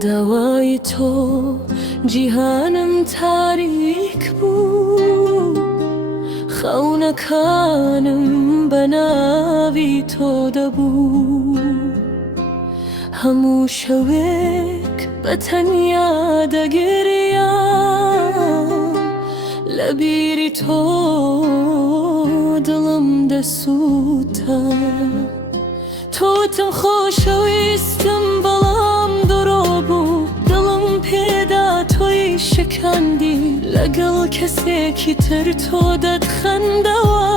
دوای تو جیهانم تاریک بود، خەونەکانم بە ناوی تۆ دەبوو. هەموو شەوێک بە تەنیا دەگریام، لە بیری تۆ دڵم دەسووتە. تۆتم خۆشەویستم بەڵام دڕۆ بوو، دڵم پێدا تۆی شکاندی، لەگەڵ کەسێکی تر تۆ دەتخەندەوە.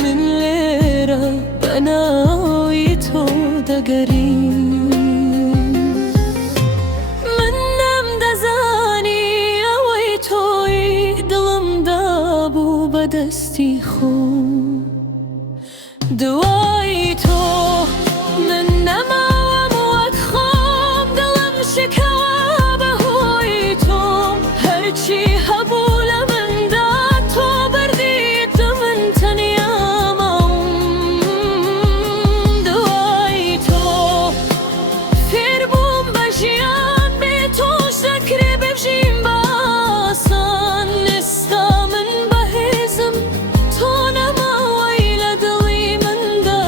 من لێرە بە ناوی تۆ دەگەریم، من نەمدەزانی ئەوەی تۆی دڵم دابوو بە دەستی خۆم. دوای تۆ من نەماوەم وەک خۆم، دڵم شکاوە بەهۆی تۆم. هەرچی هەبوو لە مندا تۆ بەردیتە، من تەنیا ماوم. دوای تۆ فێر بووم بە ژیان، بێ تۆش نەکرێ بێژیم بە ئاسان. ئێستا من بەهێزم، تۆ نەماوەی لە دڵی مندا،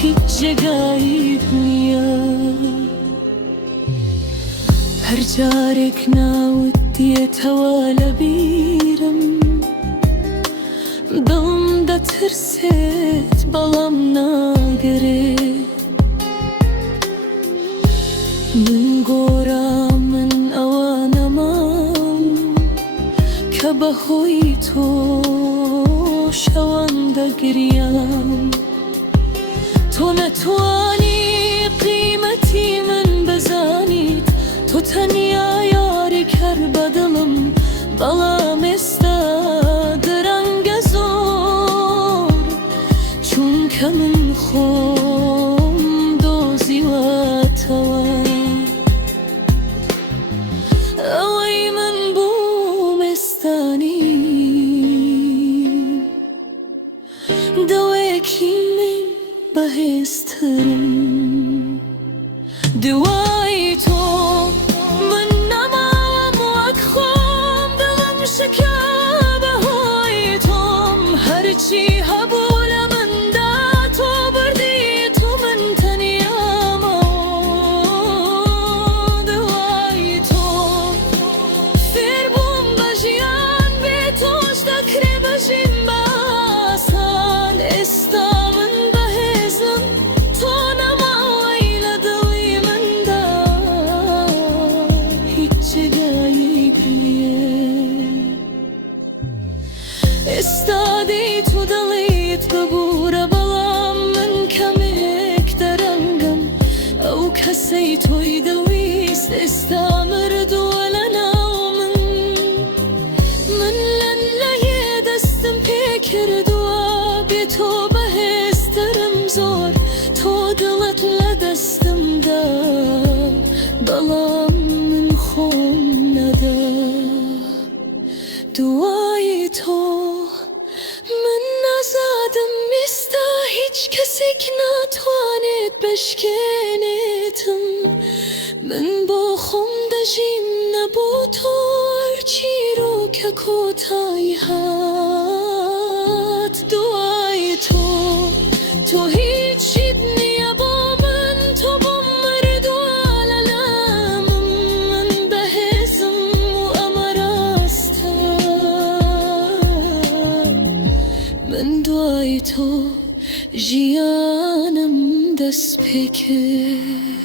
هیچ جێگایت نییە. هەر جارێک ناوت دێتەوە لە بیرم، دڵم دەترسێت بەڵام ناگەرێت. من گۆرە من ئەوە نەمام کە بەهۆی تۆ شەوەندە گریام. تۆ نەتوانی قیمەتی من بزانیت، تۆ تەنیا یاریکەر بە دڵم، بەڵام ئێستا درەنگە زۆر، چونکە من خۆم دۆزیوەتەوە. ئەوەی من بووم ئێستا نیم، دەوەیەکی من بەهێزترم. دوای تۆ من نەماوەم وەک خۆم، دڵم شکا بەهۆی تۆم. هەرچی هەبوو لە مندا تۆ بەردیت و من تەنیا ماوم. دوای تۆ فێر بووم بە ژیان، بێ تۆش دەکرێ بەژیم بە ئاسان. ئێستا من بەهێزم، تۆ نەماوەی لە دڵی مندا، هیچ جێگایت نییە. ئێستا دەیت و دڵیت ببوورە، بەڵام من کەمێک دەرەنگم. ئەو کەسەی تۆی دەویست ئێستا مردووە لە ناو من. من لەنلەیێ دەستم پێ کردووە، بێ تۆ بەهێزترم زۆر. تۆ دڵت لە دەستمدا، بەڵام من خۆم نەدا. دوای تۆ من نەزادم، ئێستا هیچ کەسێک ناتوانێت بشکێنێتم. من بۆ خۆم دەژیم، نەبوو تۆ هەرچی ڕووکە کۆتایی هات. دوای تۆ تۆ هیچیت نییە بۆ من، تۆ بۆم مردووە لە لامم. من بەهێزم و ئەمە ڕاستە، من دوای تۆ ژیانم دەست پێ کرد.